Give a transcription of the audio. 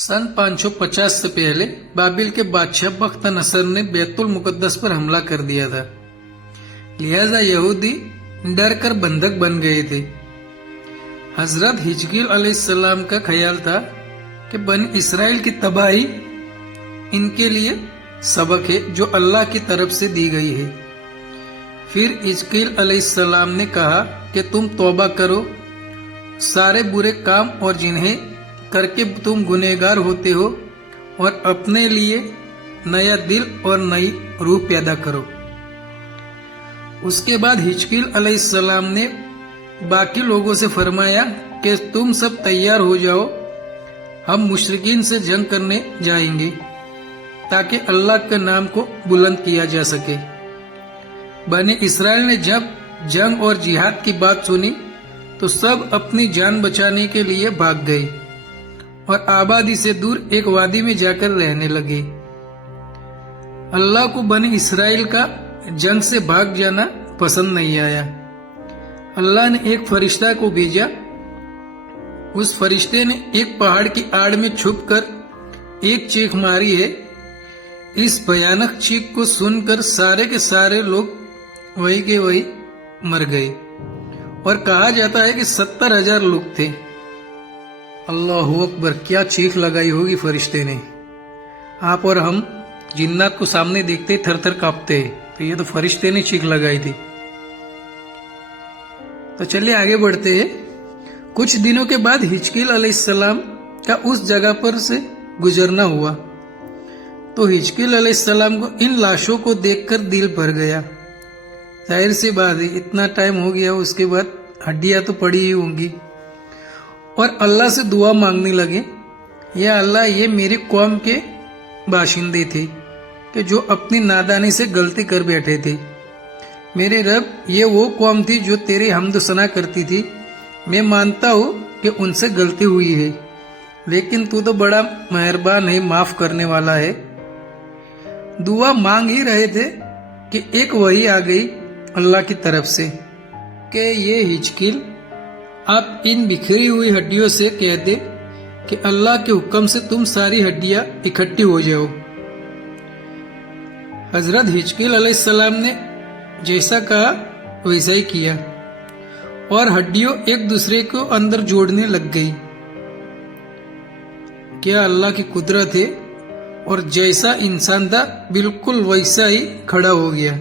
सन 550 से पहले बाबिल के बादशाह बख्त नसर ने बैतुल मुकद्दस पर हमला कर दिया था। लिहाजा यहूदी डर कर बंधक बन गए थे। हजरत हिजकील अलैहिस्सलाम का ख्याल था कि बनी इसराइल की तबाही इनके लिए सबक है जो अल्लाह की तरफ से दी गई है। फिर हिजकील अलैहिस्सलाम ने कहा कि तुम तौबा करो, सारे बुरे काम और जिन्हें करके तुम गुनहगार होते हो, और अपने लिए नया दिल और नई रूह पैदा करो। उसके बाद हिजकील अलैहिस्सलाम ने बाकी लोगों से फरमाया कि तुम सब तैयार हो जाओ, हम मुशरिकीन से जंग करने जाएंगे ताकि अल्लाह के नाम को बुलंद किया जा सके। बनी इसराइल ने जब जंग और जिहाद की बात सुनी तो सब अपनी जान बचाने के लिए भाग गए और आबादी से दूर एक वादी में जाकर रहने लगे। अल्लाह को बनी इसराइल का जंग से भाग जाना पसंद नहीं आया। अल्लाह ने एक फरिश्ता को भेजा। उस फरिश्ते ने एक पहाड़ की आड़ में छुपकर एक चीख मारी है। इस भयानक चीख को सुनकर सारे के सारे लोग वही के वही मर गए और कहा जाता है कि 70,000 लोग थे। अल्लाहु अकबर, क्या चीख लगाई होगी फरिश्ते ने। आप और हम जिन्नात को सामने देखते ही थर थर कांपते हैं, तो ये तो फरिश्ते ने चीख लगाई थी। तो चलिए आगे बढ़ते हैं। कुछ दिनों के बाद हिजकील अलैहिस्सलाम का उस जगह पर से गुजरना हुआ तो हिजकील अलैहिस्सलाम को इन लाशों को देखकर दिल भर गया। जाहिर सी बात है, इतना टाइम हो गया, उसके बाद हड्डियां तो पड़ी ही होंगी। और अल्लाह से दुआ मांगने लगे, या अल्लाह, ये मेरी कौम के बाशिंदे थे कि जो अपनी नादानी से गलती कर बैठे थे। मेरे रब, ये वो कौम थी जो तेरे हम्द सना करती थी। मैं मानता हूँ कि उनसे गलती हुई है, लेकिन तू तो बड़ा मेहरबान है, माफ करने वाला है। दुआ मांग ही रहे थे कि एक वही आ गई अल्लाह की तरफ से कि ये हिजकील, आप इन बिखरी हुई हड्डियों से कह दे कि अल्लाह के हुक्म से तुम सारी हड्डियां इकट्ठी हो जाओ। हजरत हिजकील अलैहिस्सलाम ने जैसा कहा वैसा ही किया और हड्डियों एक दूसरे को अंदर जोड़ने लग गई। क्या अल्लाह की कुदरत है, और जैसा इंसान था बिल्कुल वैसा ही खड़ा हो गया।